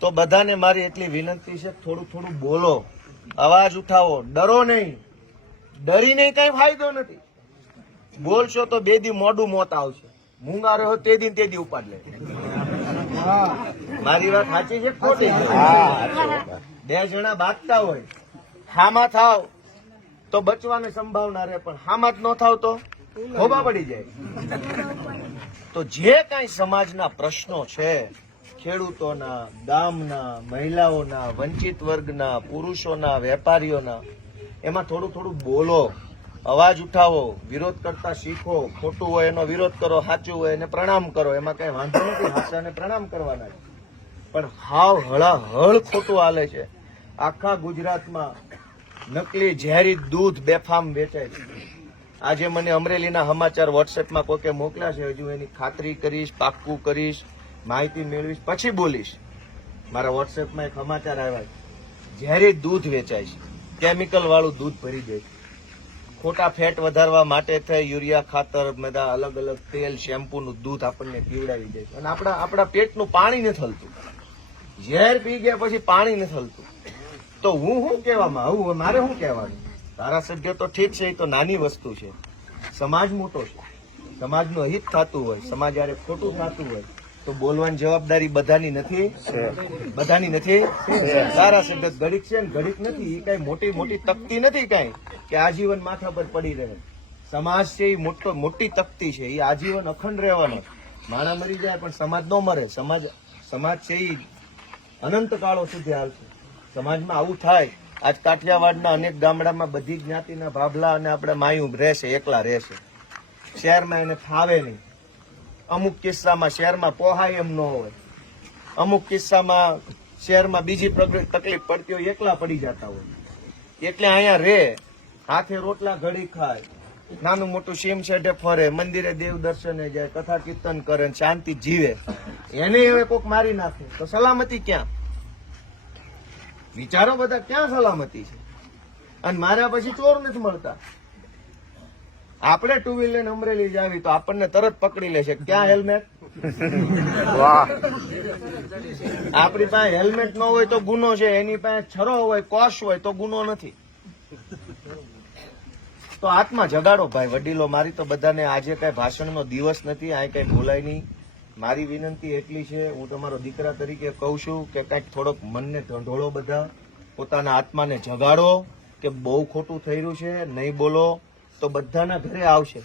તો બધાને મારી એટલી વિનંતી છે, થોડું થોડું બોલો, અવાજ ઉઠાવો, ડરો નહીં. ડરીને કઈ ફાયદો નથી. બોલશો તો બે દી મોઢું મોત આવશે. મૂંગા રહ્યો તે દી ઉપાડ લે. મારી વાત સાચી છે ખોટી? બે જણા બાગતા હોય, હામાં થાવ તો બચવાની સંભાવના રહે, પણ હામાં જ ન થાવ તો ખોબા પડી જાય. તો જે કાંઈ સમાજના પ્રશ્નો છે, ખેડૂતોના, ગામના, મહિલાઓના, વંચિત વર્ગના, પુરુષોના, વેપારીઓના, એમાં થોડું થોડું બોલો, અવાજ ઉઠાવો, વિરોધ કરતા શીખો. ખોટું હોય એનો વિરોધ કરો, સાચું હોય એને પ્રણામ કરો, એમાં કઈ વાંધો નથી, હાચાને પ્રણામ કરવાના. પણ હાવ હળાહળ ખોટું હાલે છે. આખા ગુજરાતમાં નકલી ઝેરી દૂધ બેફામ વેચાય છે. આજે મને અમરેલીના સમાચાર વોટ્સએપમાં કોકે મોકલ્યા છે, હજુ એની ખાતરી કરીશ, પાક્કું કરીશ, માહિતી મેળવીશ, પછી બોલીશ. મારા વોટ્સએપમાં એક સમાચાર આવ્યા છે, ઝેરી દૂધ વેચાય છે, કેમિકલ વાળું દૂધ ભરી દે છે. ખોટા ફેટ વધારવા માટે થઈ યુરિયા ખાતર, બધા અલગ અલગ તેલ, શેમ્પૂનું દૂધ આપણને પીવડાવી દે છે, અને આપણા પેટનું પાણી નથી હલતું. ઝેર પી ગયા પછી પાણી નથી હલતું. તો હું શું કહેવામાં આવું? મારે શું કહેવાનું? ધારાસભ્ય તો ઠીક છે, એ તો નાની વસ્તુ છે. સમાજ મોટો છે, સમાજનું હિત થતું હોય, સમાજ યારે ખોટું થતું હોય તો બોલવાની જવાબદારી બધાની નથી? બધાની નથી? ધારાસભ્ય ઘડીક છે ને ઘડીક નથી. એ કઈ મોટી મોટી તકતી નથી કઈ કે આજીવન માથા પર પડી રહે. સમાજ છે એ મોટી તકતી છે, એ આજીવન અખંડ રહેવાનો. માણા મરી જાય પણ સમાજ ન મરે. સમાજ છે એ અનંત કાળો સુધી હાલશે. સમાજમાં આવું થાય. આજ કાઠિયાવાડના અનેક ગામડામાં બધી જ્ઞાતિના ભાભલા અને આપણે માયું રહેશે, એકલા રહેશે. શહેરમાં એને ફાવે નહીં. અમુક કિસ્સામાં શહેરમાં પોહાય એમ ન હોય. અમુક કિસ્સામાં શહેરમાં બીજી તકલીફ પડતી હોય, એકલા પડી જતા હોય. એટલે અહીંયા રે, હાથે રોટલા ઘડી ખાય, નાનું મોટું સીમ શેઢે ફરે, મંદિરે દેવ દર્શને જાય, કથા કીર્તન કરે, શાંતિ જીવે. એને હવે કોક મારી નાખે તો સલામતી ક્યાં? વિચારો બધા, ક્યાં સલામતી છે? અને માર્યા પછી ચોર નથી મળતા. આપણે ટુ વ્હીલર લઈને અમરેલી જાવી તો આપણને તરત પકડી લેશે. ક્યાં હેલ્મેટ? આપણી પાસે હેલ્મેટ ન હોય તો ગુનો છે, એની પાસે છરો હોય, કોશ હોય તો ગુનો નથી. તો આત્મા જગાડો ભાઈ વડીલો. મારી તો બધાને આજે કઈ ભાષણનો દિવસ નથી, આ કઈ બોલાય નહીં. મારી વિનંતી એટલી છે, હું તમારો દીકરા તરીકે કહું છું કે કંઈક થોડોક મનને ઢંઢોળો, બધા પોતાના આત્માને જગાડો કે બહુ ખોટું થઈ રહ્યું છે, નહીં બોલો તો બધાના ઘરે આવશે.